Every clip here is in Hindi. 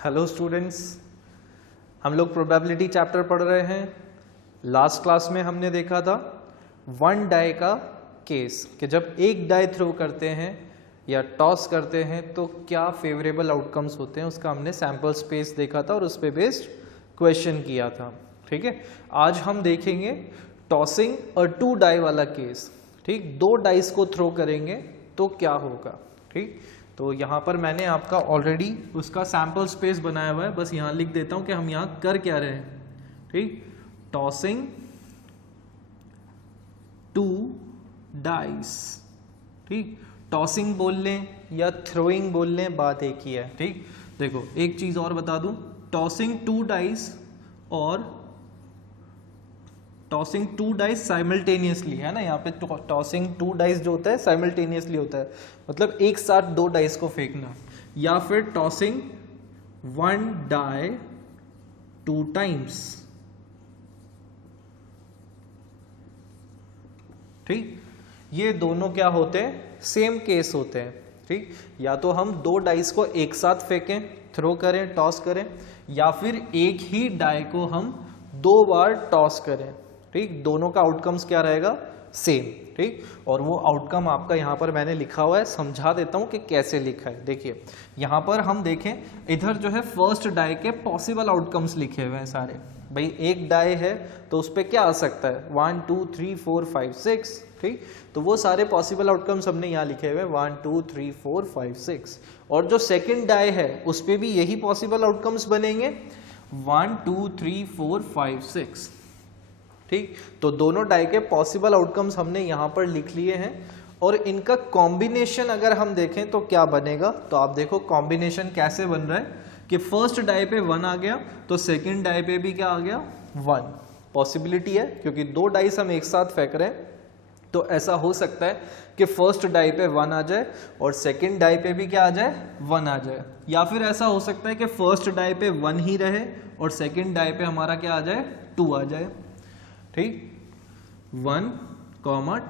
हेलो स्टूडेंट्स, हम लोग प्रोबेबिलिटी चैप्टर पढ़ रहे हैं। लास्ट क्लास में हमने देखा था वन डाई का केस कि जब एक डाई थ्रो करते हैं या टॉस करते हैं तो क्या फेवरेबल आउटकम्स होते हैं, उसका हमने सैम्पल स्पेस देखा था और उस पर बेस्ड क्वेश्चन किया था। ठीक है, आज हम देखेंगे टॉसिंग और टू डाई वाला केस। ठीक, दो डाइस को थ्रो करेंगे तो क्या होगा। ठीक, तो यहाँ पर मैंने आपका ऑलरेडी उसका सैम्पल स्पेस बनाया हुआ है, बस यहाँ लिख देता हूँ कि हम यहाँ कर क्या रहे हैं। ठीक, टॉसिंग टू डाइस। ठीक, टॉसिंग बोल लें या थ्रोइंग बोल लें, बात एक ही है। ठीक, देखो एक चीज और बता दूं, टॉसिंग टू डाइस और टॉसिंग टू डाइस साइमल्टेनियसली है ना। यहाँ पे टॉसिंग टू डाइस जो होता है साइमल्टेनियसली होता है, मतलब एक साथ दो डाइस को फेंकना, या फिर tossing one die two times. ठीक, ये दोनों क्या होते हैं, सेम केस होते हैं। ठीक, या तो हम दो डाइस को एक साथ फेंकें, थ्रो करें, टॉस करें, या फिर एक ही डाई को हम दो बार टॉस करें। ठीक, दोनों का आउटकम्स क्या रहेगा, सेम। ठीक, और वो आउटकम आपका यहाँ पर मैंने लिखा हुआ है, समझा देता हूँ कि कैसे लिखा है। देखिए यहाँ पर हम देखें, इधर जो है फर्स्ट डाई के पॉसिबल आउटकम्स लिखे हुए हैं सारे। भाई एक डाई है तो उस पर क्या आ सकता है, 1 2 3 4 5 6। ठीक, तो वो सारे पॉसिबल आउटकम्स हमने यहाँ लिखे हुए 1 2 3 4 5 6। और जो सेकंड डाई है उस पर भी यही पॉसिबल आउटकम्स बनेंगे 1 2 3 4 5 6। ठीक, तो दोनों डाई के पॉसिबल आउटकम्स हमने यहाँ पर लिख लिए हैं, और इनका कॉम्बिनेशन अगर हम देखें तो क्या बनेगा। तो आप देखो कॉम्बिनेशन कैसे बन रहा है कि फर्स्ट डाई पे 1 आ गया तो सेकंड डाई पे भी क्या आ गया, 1। पॉसिबिलिटी है क्योंकि दो डाइस हम एक साथ फेंक रहे हैं, तो ऐसा हो सकता है कि फर्स्ट डाई पे 1 आ जाए और सेकंड डाई पे भी क्या आ जाए, 1 आ जाए। या फिर ऐसा हो सकता है कि फर्स्ट डाई पे 1 ही रहे और सेकंड डाई पे हमारा क्या आ जाए, 2 आ जाए। ठीक, 1,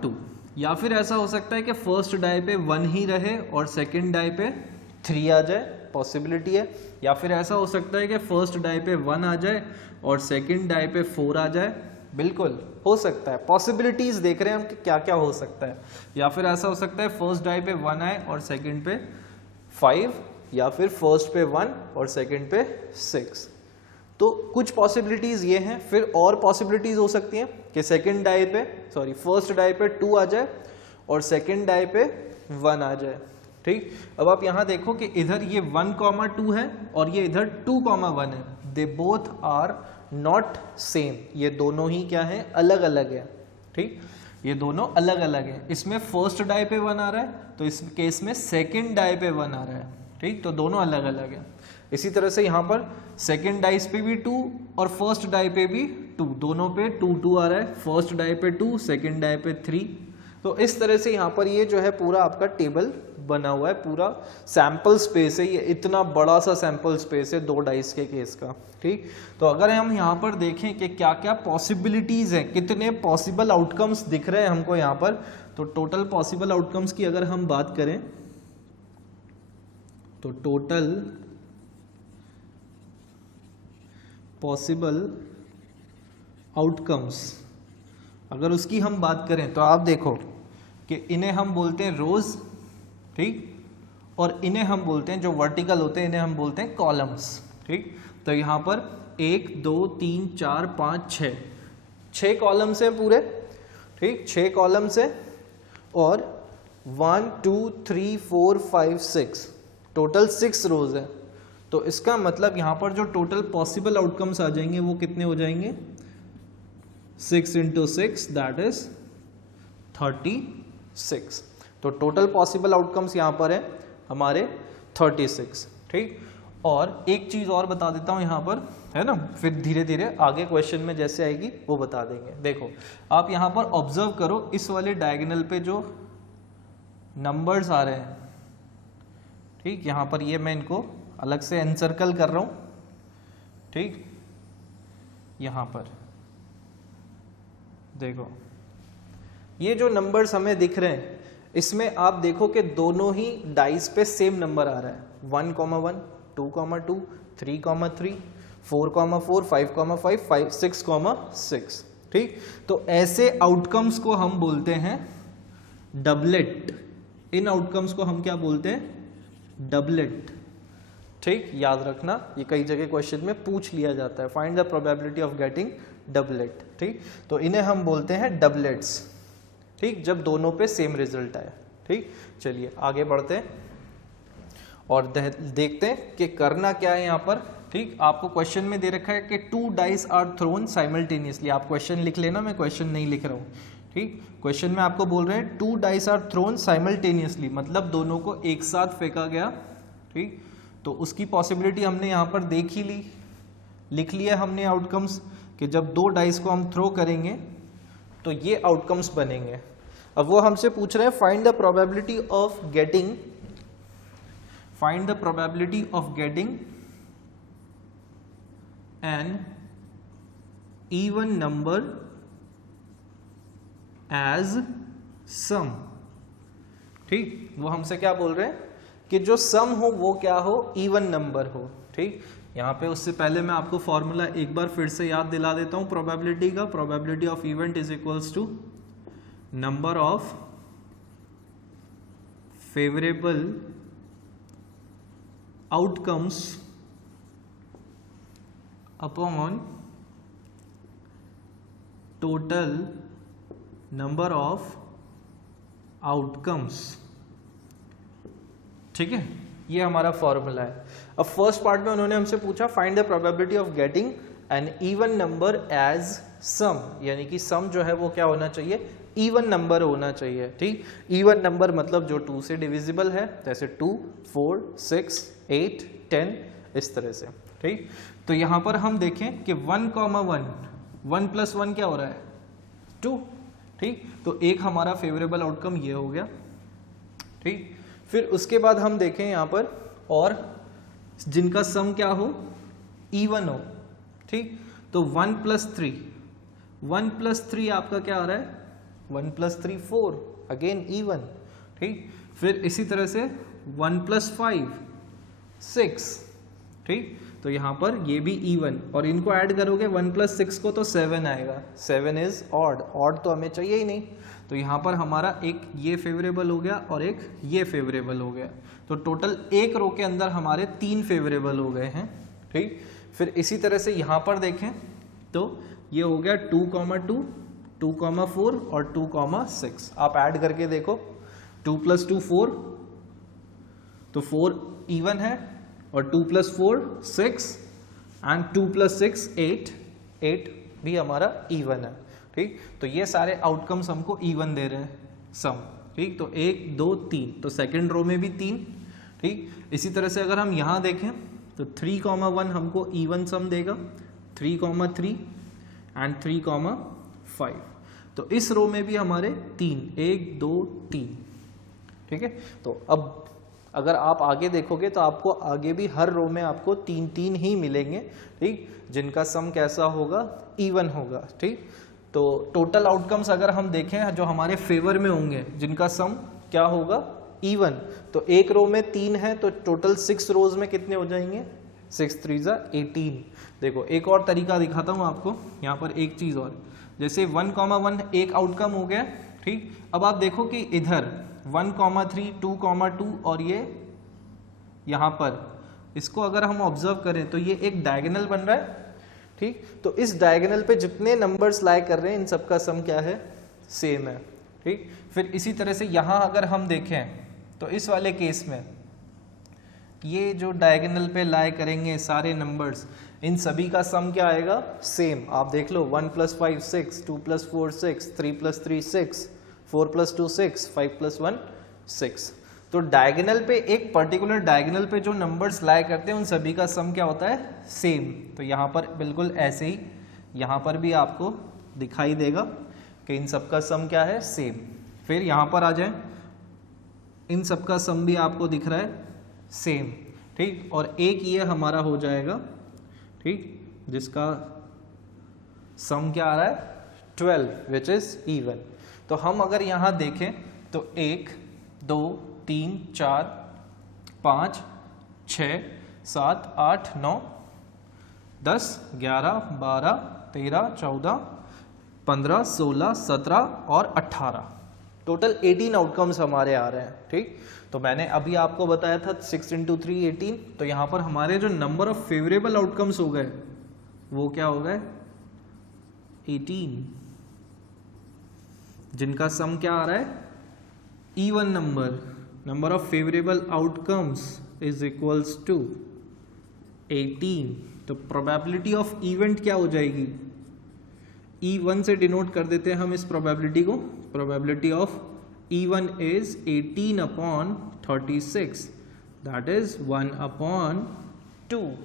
2। या फिर ऐसा हो सकता है कि फर्स्ट डाई पे 1 ही रहे और सेकंड डाई पे 3 आ जाए, पॉसिबिलिटी है। या फिर ऐसा हो सकता है कि फर्स्ट डाई पे 1 आ जाए और सेकंड डाई पे 4 आ जाए, बिल्कुल हो सकता है। पॉसिबिलिटीज देख रहे हैं हम कि क्या क्या हो सकता है। या फिर ऐसा हो सकता है फर्स्ट डाई पे 1 आए और सेकंड पे 5, या फिर फर्स्ट पे 1 और सेकंड पे 6। तो कुछ पॉसिबिलिटीज ये हैं। फिर और पॉसिबिलिटीज हो सकती हैं कि सेकंड डाई पे फर्स्ट डाई पे 2 आ जाए और सेकंड डाई पे 1 आ जाए। ठीक, अब आप यहां देखो कि इधर ये 1, 2 है और ये इधर 2, 1 है। They both are not same, ये दोनों ही क्या है, अलग अलग है। ठीक, ये दोनों अलग अलग है। इसमें फर्स्ट डाई पे 1 आ रहा है तो इस केस में सेकंड डाई पे 1 आ रहा है। ठीक, तो दोनों अलग अलग है। इसी तरह से यहाँ पर सेकंड डाइस पे भी 2 और फर्स्ट डाई पे भी 2, दोनों पे 2 2 आ रहा है। फर्स्ट डाई पे 2, सेकंड डाई पे 3। तो इस तरह से यहाँ पर ये जो है पूरा आपका टेबल बना हुआ है, पूरा सैंपल स्पेस है। ये इतना बड़ा सा सैंपल स्पेस है दो डाइस के केस का। ठीक, तो अगर हम यहाँ पर देखें कि क्या क्या पॉसिबिलिटीज हैं, कितने पॉसिबल आउटकम्स दिख रहे हैं हमको यहाँ पर, तो टोटल पॉसिबल आउटकम्स की अगर हम बात करें तो टोटल पॉसिबल आउटकम्स अगर उसकी हम बात करें तो आप देखो कि इन्हें हम बोलते हैं रोज। ठीक, और इन्हें हम बोलते हैं, जो वर्टिकल होते हैं इन्हें हम बोलते हैं कॉलम्स। ठीक, तो यहाँ पर 1 2 3 4 5 6 कॉलम्स हैं पूरे। ठीक, 6 कॉलम्स हैं और 1 2 3 4 5 6, टोटल 6 रोज है। तो इसका मतलब यहाँ पर जो टोटल पॉसिबल आउटकम्स आ जाएंगे वो कितने हो जाएंगे, 6 × 6 दैट इज 36। तो टोटल पॉसिबल आउटकम्स यहाँ पर है हमारे 36। ठीक, और एक चीज और बता देता हूँ यहाँ पर, है ना, फिर धीरे धीरे आगे क्वेश्चन में जैसे आएगी वो बता देंगे। देखो आप यहाँ पर ऑब्जर्व करो, इस वाले डायगोनल पे जो नंबर्स आ रहे हैं, ठीक, यहाँ पर ये मैं इनको अलग से एनसर्कल कर रहा हूं। ठीक, यहां पर देखो ये जो नंबर्स हमें दिख रहे हैं इसमें आप देखो कि दोनों ही डाइस पे सेम नंबर आ रहा है, 1, 1, 2, 2, 3,3, 4,4, 5,5, 6,6। ठीक, तो ऐसे आउटकम्स को हम बोलते हैं डबलेट। इन आउटकम्स को हम क्या बोलते हैं? डबलेट। ठीक, याद रखना, ये कई जगह क्वेश्चन में पूछ लिया जाता है, find the probability of getting doublet. ठीक, तो इन्हें हम बोलते हैं डबलेट्स। ठीक, जब दोनों पे सेम रिजल्ट आए। ठीक, चलिए आगे बढ़ते हैं और देखते हैं कि करना क्या है यहाँ पर। ठीक, आपको क्वेश्चन में दे रखा है कि 2 डाइस आर थ्रोन साइमल्टेनियसली। आप क्वेश्चन लिख लेना, मैं क्वेश्चन नहीं लिख रहा हूँ। ठीक, क्वेश्चन में आपको बोल रहे हैं 2 डाइस आर थ्रोन साइमल्टेनियसली, मतलब दोनों को एक साथ फेंका गया। ठीक, तो उसकी पॉसिबिलिटी हमने यहाँ पर देख ही ली, लिख लिया हमने आउटकम्स कि जब 2 डाइस को हम थ्रो करेंगे तो ये आउटकम्स बनेंगे। अब वो हमसे पूछ रहे हैं find the probability of getting, find the probability of getting an even number as sum. ठीक, वो हमसे क्या बोल रहे हैं कि जो सम हो वो क्या हो? इवन नंबर हो। ठीक, यहाँ पे उससे पहले मैं आपको फॉर्मूला एक बार फिर से याद दिला देता हूँ प्रोबेबिलिटी का। Probability of event is equals to number of favourable outcomes upon total number of outcomes. ठीक है, ये हमारा फॉर्मूला है। अब फर्स्ट पार्ट में उन्होंने हमसे पूछा find the probability of getting an even number as sum, यानी कि सम जो है वो क्या होना चाहिए? इवन नंबर होना चाहिए। ठीक, इवन नंबर मतलब जो 2 से डिविजिबल है, जैसे 2, 4, 6, 8, 10 इस तरह से। ठीक, तो यहां पर हम देखें कि 1,1, 1 + 1 क्या हो रहा है? 2। ठीक, तो एक हमारा फेवरेबल आउटकम ये हो गया। ठीक, फिर उसके बाद हम देखें यहाँ पर और जिनका सम क्या हो? इवन हो। ठीक, तो 1 + 3, 1 + 3 आपका क्या आ रहा है? 1 + 3 4, अगेन इवन। ठीक, फिर इसी तरह से 1 + 5 6। ठीक, तो यहाँ पर ये भी इवन, और इनको ऐड करोगे 1 + 6 को तो 7 आएगा। 7 इज ऑड, ऑड तो हमें चाहिए ही नहीं। तो यहाँ पर हमारा एक ये फेवरेबल हो गया और एक ये फेवरेबल हो गया, तो टोटल एक रो के अंदर हमारे 3 फेवरेबल हो गए हैं। ठीक, फिर इसी तरह से यहाँ पर देखें तो ये हो गया 2,2, 2,4 और 2,6। आप ऐड करके देखो, 2 + 2 4, तो 4 इवन है, और 2 + 4 6 एंड 2 + 6 8, 8 भी हमारा इवन है। ठीक, तो ये सारे आउटकम्स हमको इवन दे रहे हैं सम। ठीक, तो 1 2 3, तो सेकंड रो में भी 3। ठीक, इसी तरह से अगर हम यहाँ देखें तो 3,1 हमको इवन सम देगा, 3,3 एंड 3,5। तो इस रो में भी हमारे 3, 1 2 3। ठीक है, तो अब अगर आप आगे देखोगे तो आपको आगे भी हर रो में आपको 3 3 ही मिलेंगे। ठीक, जिनका सम कैसा होगा? इवन होगा। ठीक, तो टोटल आउटकम्स अगर हम देखें जो हमारे फेवर में होंगे, जिनका सम क्या होगा? इवन, तो एक रो में 3 है, तो टोटल 6 रोज में कितने हो जाएंगे? 6 3 18। देखो एक और तरीका दिखाता हूँ आपको यहाँ पर, एक चीज और, जैसे 1,1 एक आउटकम हो गया। ठीक, अब आप देखो कि इधर 1,3, 2,2 और ये यहाँ पर, इसको अगर हम ऑब्जर्व करें तो ये एक डायगोनल बन रहा है। ठीक, तो इस डायगोनल पे जितने नंबर्स लाई कर रहे हैं इन सबका सम क्या है? सेम है। ठीक, फिर इसी तरह से यहाँ अगर हम देखें तो इस वाले केस में ये जो डायगोनल पे लाई करेंगे सारे नंबर्स, इन सभी का सम क्या आएगा? सेम। आप देख लो 1 + 5 6, 2 + 4 6, 3 + 3 6, 4 + 2 6, 5 + 1 6। तो डायगोनल पे, एक पर्टिकुलर डायगोनल पे जो नंबर्स लाई करते हैं उन सभी का सम क्या होता है? सेम। तो यहाँ पर बिल्कुल ऐसे ही यहाँ पर भी आपको दिखाई देगा कि इन सब का सम क्या है? सेम। फिर यहाँ पर आ जाए, इन सब का सम भी आपको दिख रहा है सेम। ठीक, और एक ये हमारा हो जाएगा। ठीक, जिसका सम क्या आ रहा है? 12 विच इज इवन। तो हम अगर यहाँ देखें तो 1 2 3 4 5 6 7, 8, 9, 10, 11, 12, 13, 14, 15, 16, 17 और 18, टोटल 18 आउटकम्स हमारे आ रहे हैं। ठीक, तो मैंने अभी आपको बताया था 6 × 3 18, तो यहाँ पर हमारे जो नंबर ऑफ फेवरेबल आउटकम्स हो गए वो क्या हो गए 18, जिनका सम क्या आ रहा है even number of favourable outcomes is equals to 18। तो प्रोबेबिलिटी ऑफ इवेंट क्या हो जाएगी, E1 से डिनोट कर देते हैं हम इस प्रोबेबिलिटी को। Probability of E1 is 18/36, that is 1/2।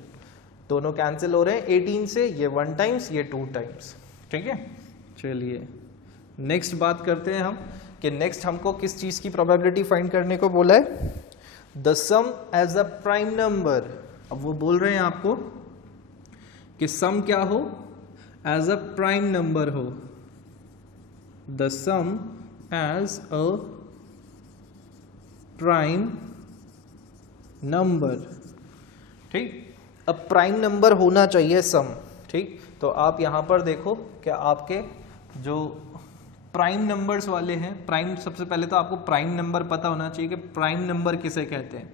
दोनों कैंसिल हो रहे हैं 18 से, ये 1 टाइम्स ये 2 टाइम्स। ठीक है, चलिए नेक्स्ट बात करते हैं हम कि नेक्स्ट हमको किस चीज की प्रोबेबिलिटी फाइंड करने को बोला है, the sum as a prime number. अब वो बोल रहे हैं आपको कि सम क्या हो, एज अ प्राइम नंबर हो, the sum as a prime number. ठीक, अब प्राइम नंबर होना चाहिए सम। ठीक, तो आप यहां पर देखो कि आपके जो प्राइम नंबर्स वाले हैं, प्राइम, सबसे पहले तो आपको प्राइम नंबर पता होना चाहिए कि प्राइम नंबर किसे कहते हैं।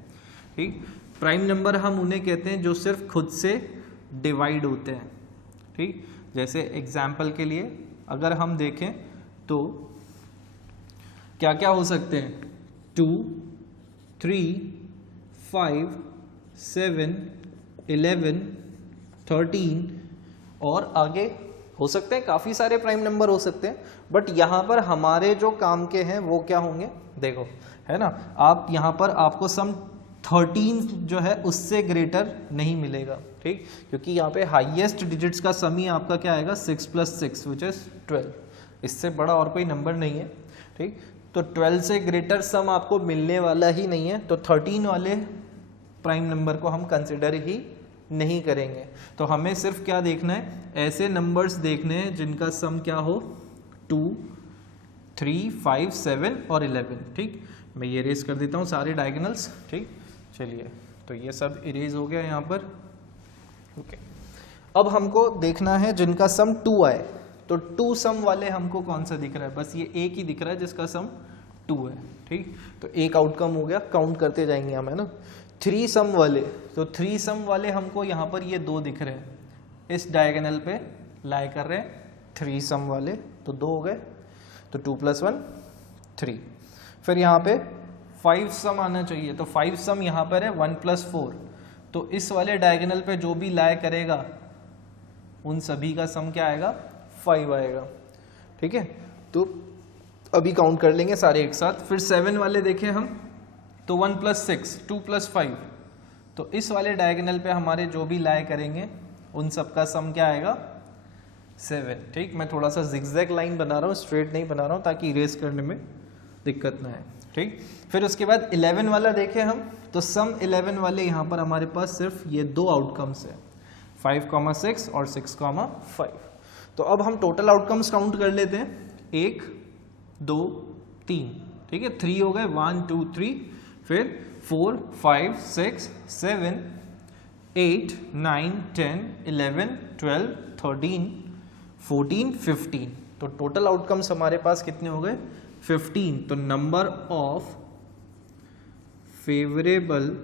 ठीक, प्राइम नंबर हम उन्हें कहते हैं जो सिर्फ खुद से डिवाइड होते हैं। ठीक, जैसे एग्जाम्पल के लिए अगर हम देखें तो क्या क्या हो सकते हैं, 2, 3, 5, 7, 11, 13 और आगे हो सकते हैं, काफ़ी सारे प्राइम नंबर हो सकते हैं, बट यहाँ पर हमारे जो काम के हैं वो क्या होंगे, देखो है ना, आप यहाँ पर आपको सम 13 जो है उससे ग्रेटर नहीं मिलेगा। ठीक, क्योंकि यहाँ पे हाईएस्ट डिजिट्स का सम ही आपका क्या आएगा 6 + 6 विच इज 12, इससे बड़ा और कोई नंबर नहीं है। ठीक, तो 12 से ग्रेटर सम आपको मिलने वाला ही नहीं है, तो 13 वाले प्राइम नंबर को हम कंसिडर ही नहीं करेंगे। तो हमें सिर्फ क्या देखना है, ऐसे नंबर्स देखने हैं जिनका सम क्या हो 2, 3, 5, 7 और 11। ठीक, मैं ये इरेज कर देता हूँ सारे डायगोनल्स। ठीक, चलिए तो ये सब इरेज हो गया यहाँ पर। ओके, अब हमको देखना है जिनका सम 2 आए, तो 2 सम वाले हमको कौन सा दिख रहा है, बस ये एक ही दिख रहा है जिसका सम 2 है। ठीक, तो एक आउटकम हो गया, काउंट करते जाएंगे हम, है ना। 3 सम वाले, तो 3 सम वाले हमको यहाँ पर ये 2 दिख रहे हैं, इस डायगोनल पे लाई कर रहे हैं 3 सम वाले, तो 2 हो गए, तो 2 + 1 3। फिर यहाँ पे 5 सम आना चाहिए, तो 5 सम यहाँ पर है 1 + 4, तो इस वाले डायगोनल पे जो भी लाई करेगा उन सभी का सम क्या आएगा 5 आएगा। ठीक है, तो अभी काउंट कर लेंगे सारे एक साथ। फिर 7 वाले देखें हम, तो 1 + 6 2 + 5, तो इस वाले डायगोनल पे हमारे जो भी लाई करेंगे उन सब का सम क्या आएगा 7। ठीक, मैं थोड़ा सा जिगजैग लाइन बना रहा हूँ, स्ट्रेट नहीं बना रहा हूँ ताकि इरेज करने में दिक्कत ना आए। ठीक, फिर उसके बाद 11 वाला देखें हम, तो सम 11 वाले यहाँ पर हमारे पास सिर्फ ये 2 आउटकम्स है, 5,6 और 6,5। तो अब हम टोटल आउटकम्स काउंट कर लेते हैं, 1 2 3। ठीक है, 3 हो गए, 1 2 3, फिर 4 5 6 7 8 9 10 11 12 13 14 15। तो टोटल आउटकम्स हमारे पास कितने हो गए 15। तो नंबर ऑफ फेवरेबल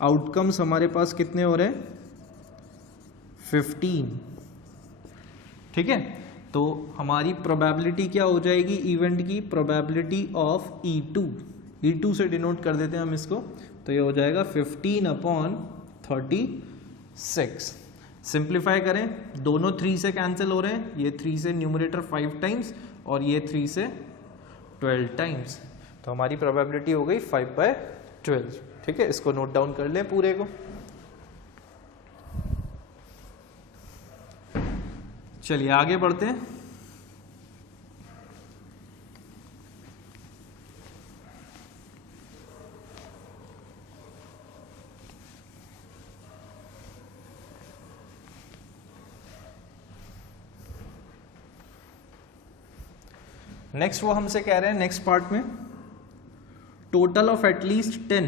आउटकम्स हमारे पास कितने हो रहे हैं 15। ठीक है, तो हमारी प्रोबेबिलिटी क्या हो जाएगी इवेंट की, प्रोबेबिलिटी ऑफ E2 से डिनोट कर देते हैं हम इसको, तो ये हो जाएगा 15/36। सिंप्लीफाई करें, दोनों 3 से कैंसिल हो रहे हैं, ये 3 से न्यूमरेटर 5 टाइम्स और ये 3 से 12 टाइम्स, तो हमारी प्रोबेबिलिटी हो गई 5/12। ठीक है, इसको नोट डाउन कर लें पूरे को। चलिए आगे बढ़ते हैं। नेक्स्ट वो हमसे कह रहे हैं नेक्स्ट पार्ट में, total of at least 10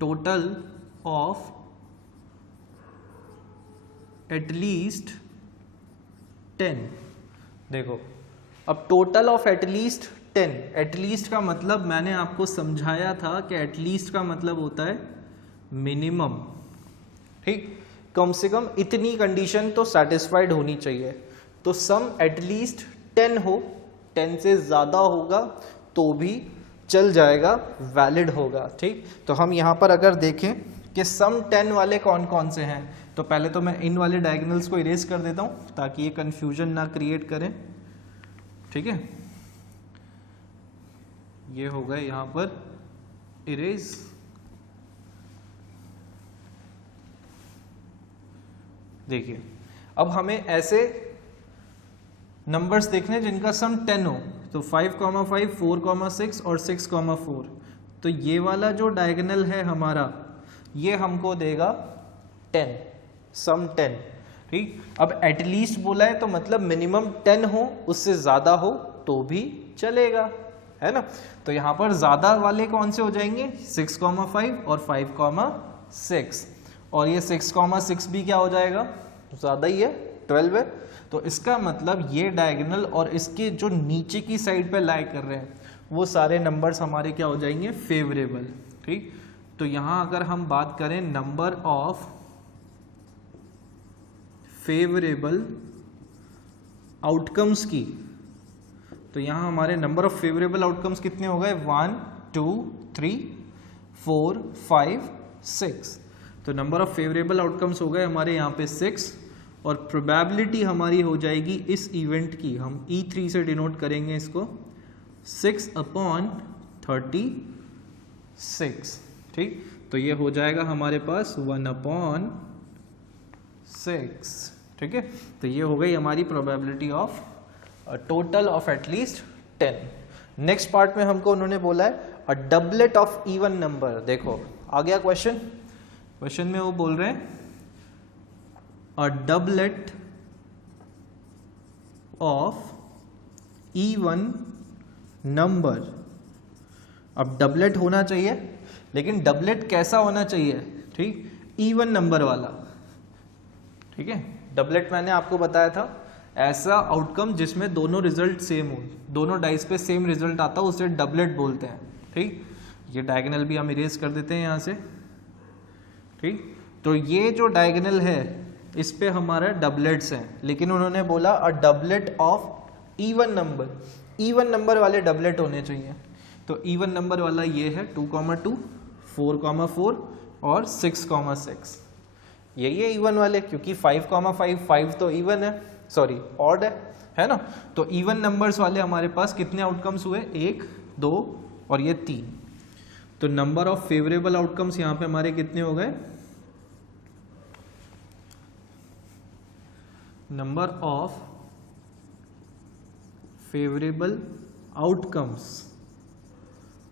total of at least 10। देखो अब टोटल ऑफ एटलीस्ट 10, एटलीस्ट का मतलब मैंने आपको समझाया था कि एटलीस्ट का मतलब होता है मिनिमम, ठीक, कम से कम इतनी कंडीशन तो सेटिस्फाइड होनी चाहिए। तो सम एटलीस्ट 10 हो, 10 से ज़्यादा होगा तो भी चल जाएगा, वैलिड होगा, ठीक। तो हम यहाँ पर अगर देखें कि सम 10 वाले कौन कौन से हैं, तो पहले तो मैं इन वाले डायगोनल्स को इरेज कर देता हूँ ताकि ये कन्फ्यूजन ना क्रिएट करें, ठीक है। ये हो गए यहाँ पर इरेज। देखिए अब हमें ऐसे नंबर्स देखने जिनका सम 10 हो, तो 5,5, 4,6 और 6,4। तो ये वाला जो डायगोनल है हमारा, ये हमको देगा 10, सम 10, ठीक। अब एटलीस्ट बोला है तो मतलब मिनिमम 10 हो, उससे ज़्यादा हो तो भी चलेगा, है ना। तो यहाँ पर ज़्यादा वाले कौन से हो जाएंगे, 6,5 और 5,6, और ये 6,6 भी क्या हो जाएगा, ज़्यादा ही है, 12 है। तो इसका मतलब ये डायगोनल और इसके जो नीचे की साइड पे लाई कर रहे हैं वो सारे नंबर्स हमारे क्या हो जाएंगे, फेवरेबल, ठीक। तो यहाँ अगर हम बात करें नंबर ऑफ फेवरेबल आउटकम्स की, तो यहाँ हमारे नंबर ऑफ फेवरेबल आउटकम्स कितने हो गए, 1, 2, 3, 4, 5, 6। तो नंबर ऑफ फेवरेबल आउटकम्स हो गए हमारे यहाँ पे 6, और प्रोबेबिलिटी हमारी हो जाएगी इस इवेंट की, हम E3 से डिनोट करेंगे इसको, 6/36, ठीक। तो ये हो जाएगा हमारे पास 1/6, ठीक है। तो ये हो गई हमारी probability of total of at least 10। Next part में हमको उन्होंने बोला है अ डबलेट ऑफ इवन नंबर। देखो आ गया क्वेश्चन में वो बोल रहे हैं अ डबलेट ऑफ इवन नंबर। अब डबलेट होना चाहिए, लेकिन डबलेट कैसा होना चाहिए, ठीक, इवन नंबर वाला, ठीक है। डबलेट मैंने आपको बताया था ऐसा आउटकम जिसमें दोनों रिजल्ट सेम हो, दोनों डाइस पे सेम रिजल्ट आता हो, उसे डबलेट बोलते हैं, ठीक। ये डायगोनल भी हम इरेज कर देते हैं यहाँ से, ठीक। तो ये जो डायगोनल है इस पे हमारा डबलेट्स हैं, लेकिन उन्होंने बोला अ doublet of even number, even number वाले डबलेट होने चाहिए। तो इवन नंबर वाला ये है 2,2, 4,4 और 6,6। यही है इवन वाले, क्योंकि 5,5 तो इवन है, सॉरी ऑड है ना। तो इवन नंबर्स वाले हमारे पास कितने आउटकम्स हुए, 1, 2 और ये 3। तो नंबर ऑफ फेवरेबल आउटकम्स यहाँ पे हमारे कितने हो गए, नंबर ऑफ फेवरेबल आउटकम्स,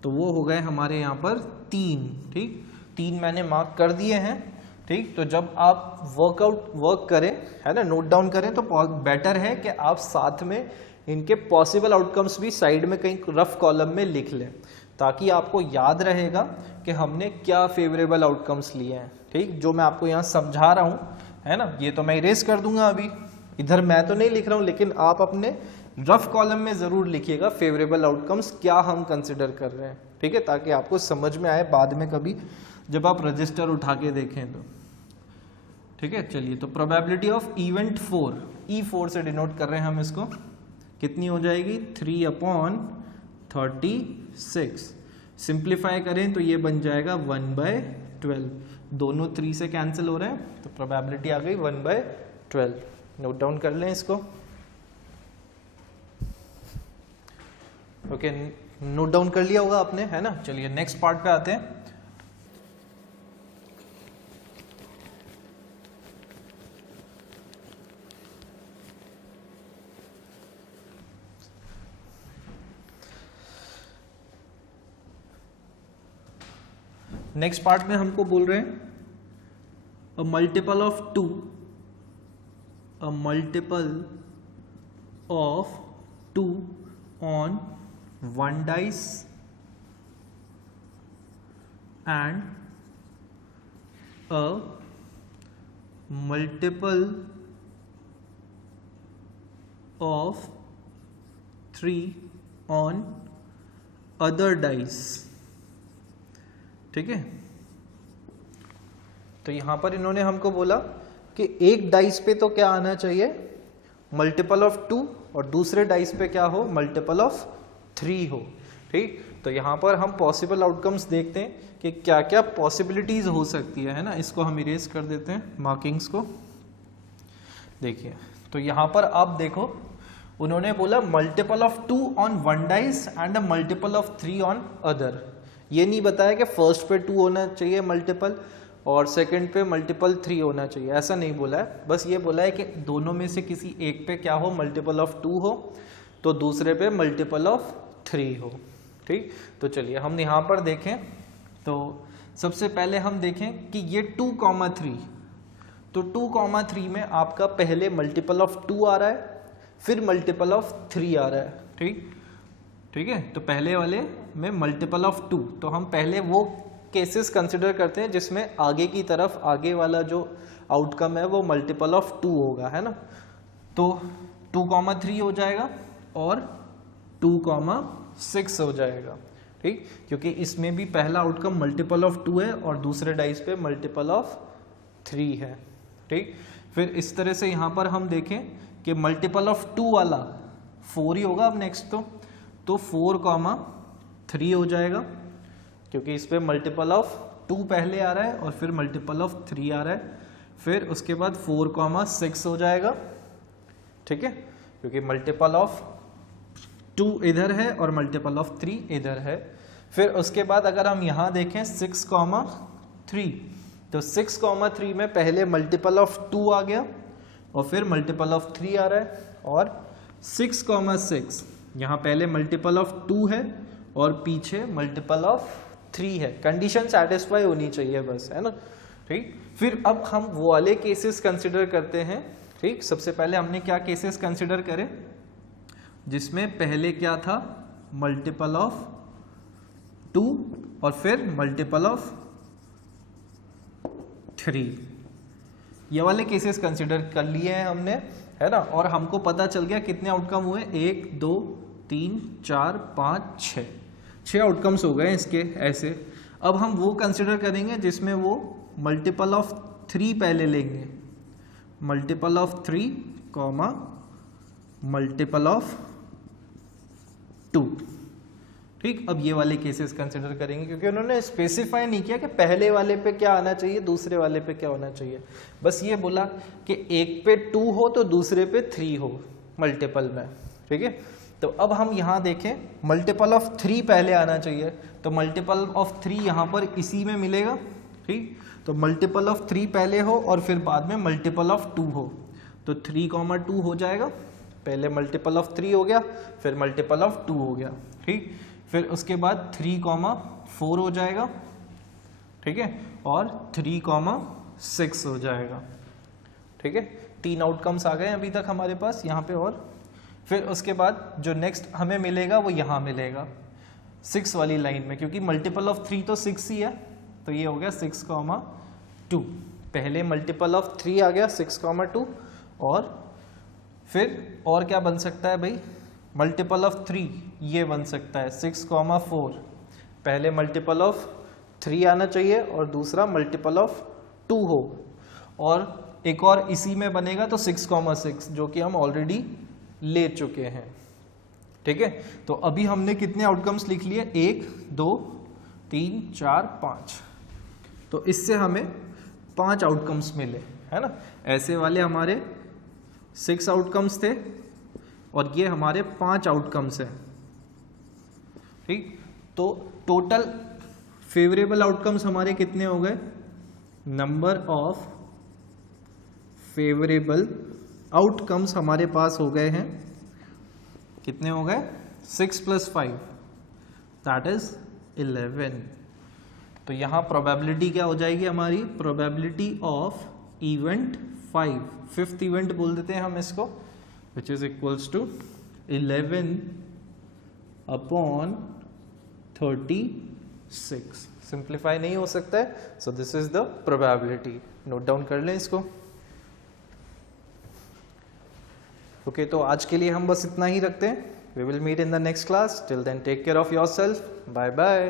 तो वो हो गए हमारे यहाँ पर 3, ठीक। 3 मैंने मार्क कर दिए हैं, ठीक। तो जब आप वर्क करें, है ना, नोट डाउन करें, तो बेटर है कि आप साथ में इनके पॉसिबल आउटकम्स भी साइड में कहीं रफ कॉलम में लिख लें, ताकि आपको याद रहेगा कि हमने क्या फेवरेबल आउटकम्स लिए हैं, ठीक। जो मैं आपको यहाँ समझा रहा हूँ, है ना, ये तो मैं इरेज कर दूंगा अभी, इधर मैं तो नहीं लिख रहा हूँ, लेकिन आप अपने रफ कॉलम में ज़रूर लिखिएगा फेवरेबल आउटकम्स क्या हम कंसिडर कर रहे हैं, ठीक है, ताकि आपको समझ में आए बाद में कभी जब आप रजिस्टर उठा के देखें तो, ठीक है। चलिए, तो प्रोबेबिलिटी ऑफ इवेंट 4, E4 से डिनोट कर रहे हैं हम इसको, कितनी हो जाएगी, 3/36। सिंप्लीफाई करें तो ये बन जाएगा 1/12, दोनों 3 से कैंसिल हो रहे हैं, तो प्रोबेबिलिटी आ गई 1/12। नोट डाउन कर लें इसको, ओके, नोट डाउन कर लिया होगा आपने, है ना। चलिए नेक्स्ट पार्ट पे आते हैं। नेक्स्ट पार्ट में हमको बोल रहे हैं a multiple of 2, a multiple of 2 on 1 dice and a multiple of 3 on other dice. ठीक है, तो यहां पर इन्होंने हमको बोला कि एक डाइस पे तो क्या आना चाहिए, मल्टीपल ऑफ 2, और दूसरे डाइस पे क्या हो, मल्टीपल ऑफ 3 हो। ठीक, तो यहां पर हम पॉसिबल आउटकम्स देखते हैं कि क्या क्या पॉसिबिलिटीज हो सकती है ना। इसको हम इरेज कर देते हैं मार्किंग्स को। देखिए, तो यहां पर आप देखो, उन्होंने बोला multiple of 2 on one dice and a multiple of 3 on other. ये नहीं बताया कि फर्स्ट पे 2 होना चाहिए मल्टीपल और सेकंड पे मल्टीपल 3 होना चाहिए, ऐसा नहीं बोला है। बस ये बोला है कि दोनों में से किसी एक पे क्या हो, मल्टीपल ऑफ 2 हो, तो दूसरे पे मल्टीपल ऑफ 3 हो। ठीक, तो चलिए हम यहाँ पर देखें, तो सबसे पहले हम देखें कि ये 2,3, तो 2,3 में आपका पहले मल्टीपल ऑफ 2 आ रहा है, फिर मल्टीपल ऑफ 3 आ रहा है। ठीक है, तो पहले वाले में मल्टीपल ऑफ 2, तो हम पहले वो केसेस कंसिडर करते हैं जिसमें आगे की तरफ आगे वाला जो आउटकम है वो मल्टीपल ऑफ 2 होगा, है ना। तो 2,3 हो जाएगा और 2,6 हो जाएगा। ठीक, क्योंकि इसमें भी पहला आउटकम मल्टीपल ऑफ 2 है और दूसरे डाइस पे मल्टीपल ऑफ 3 है। ठीक, फिर इस तरह से यहाँ पर हम देखें कि मल्टीपल ऑफ 2 वाला 4 ही होगा अब नेक्स्ट, तो 4,3 हो जाएगा, क्योंकि इस पे मल्टीपल ऑफ 2 पहले आ रहा है और फिर मल्टीपल ऑफ 3 आ रहा है। फिर उसके बाद 4,6 हो जाएगा। ठीक है, क्योंकि मल्टीपल ऑफ 2 इधर है और मल्टीपल ऑफ 3 इधर है। फिर उसके बाद अगर हम यहाँ देखें 6,3, तो 6,3 में पहले मल्टीपल ऑफ 2 आ गया और फिर मल्टीपल ऑफ 3 आ रहा है, और 6,6 यहाँ पहले मल्टीपल ऑफ 2 है और पीछे मल्टीपल ऑफ 3 है। कंडीशन सेटिस्फाई होनी चाहिए बस, है ना। ठीक, फिर अब हम वो वाले केसेस कंसिडर करते हैं। ठीक, सबसे पहले हमने क्या केसेस कंसिडर करे, जिसमें पहले क्या था, मल्टीपल ऑफ 2 और फिर मल्टीपल ऑफ 3। ये वाले केसेस कंसिडर कर लिए हैं हमने, है ना। और हमको पता चल गया कितने आउटकम हुए, 1 2 3 4 5 6 आउटकम्स हो गए इसके ऐसे। अब हम वो कंसिडर करेंगे जिसमें वो मल्टीपल ऑफ 3 पहले लेंगे, multiple of 3 comma multiple of 2। ठीक, अब ये वाले केसेस कंसिडर करेंगे, क्योंकि उन्होंने स्पेसिफाई नहीं किया कि पहले वाले पे क्या आना चाहिए, दूसरे वाले पे क्या होना चाहिए। बस ये बोला कि एक पे 2 हो तो दूसरे पे 3 हो मल्टीपल में। ठीक है, तो अब हम यहाँ देखें, मल्टीपल ऑफ 3 पहले आना चाहिए, तो मल्टीपल ऑफ 3 यहाँ पर इसी में मिलेगा। ठीक, तो मल्टीपल ऑफ 3 पहले हो और फिर बाद में मल्टीपल ऑफ 2 हो, तो 3,2 हो जाएगा। पहले मल्टीपल ऑफ 3 हो गया, फिर मल्टीपल ऑफ 2 हो गया। ठीक, फिर उसके बाद 3,4 हो जाएगा। ठीक है, और 3,6 हो जाएगा। ठीक है, 3 आउटकम्स आ गए अभी तक हमारे पास यहाँ पे। और फिर उसके बाद जो नेक्स्ट हमें मिलेगा वो यहाँ मिलेगा 6 वाली लाइन में, क्योंकि मल्टीपल ऑफ 3 तो 6 ही है, तो ये हो गया 6,2। पहले मल्टीपल ऑफ 3 आ गया 6,2, और फिर और क्या बन सकता है भाई, मल्टीपल ऑफ 3 ये बन सकता है 6,4। पहले मल्टीपल ऑफ 3 आना चाहिए और दूसरा मल्टीपल ऑफ 2 हो, और एक और इसी में बनेगा तो 6,6, जो कि हम ऑलरेडी ले चुके हैं। ठीक है, तो अभी हमने कितने आउटकम्स लिख लिए, 1 2 3 4 5, तो इससे हमें 5 आउटकम्स मिले, है ना। ऐसे वाले हमारे 6 आउटकम्स थे और ये हमारे 5 आउटकम्स हैं। ठीक, तो टोटल फेवरेबल आउटकम्स हमारे कितने हो गए, नंबर ऑफ फेवरेबल आउटकम्स हमारे पास हो गए हैं, कितने हो गए, 6 + 5 दैट इज 11। तो यहाँ प्रोबेबिलिटी क्या हो जाएगी हमारी, probability of event 5, 5th event बोल देते हैं हम इसको, which is equals to 11/36। 6 simplify नहीं हो सकता है, so this is the probability. Note down कर लें इसको। ओके, तो आज के लिए हम बस इतना ही रखते हैं। We will meet in the next class. Till then take care of yourself. Bye bye.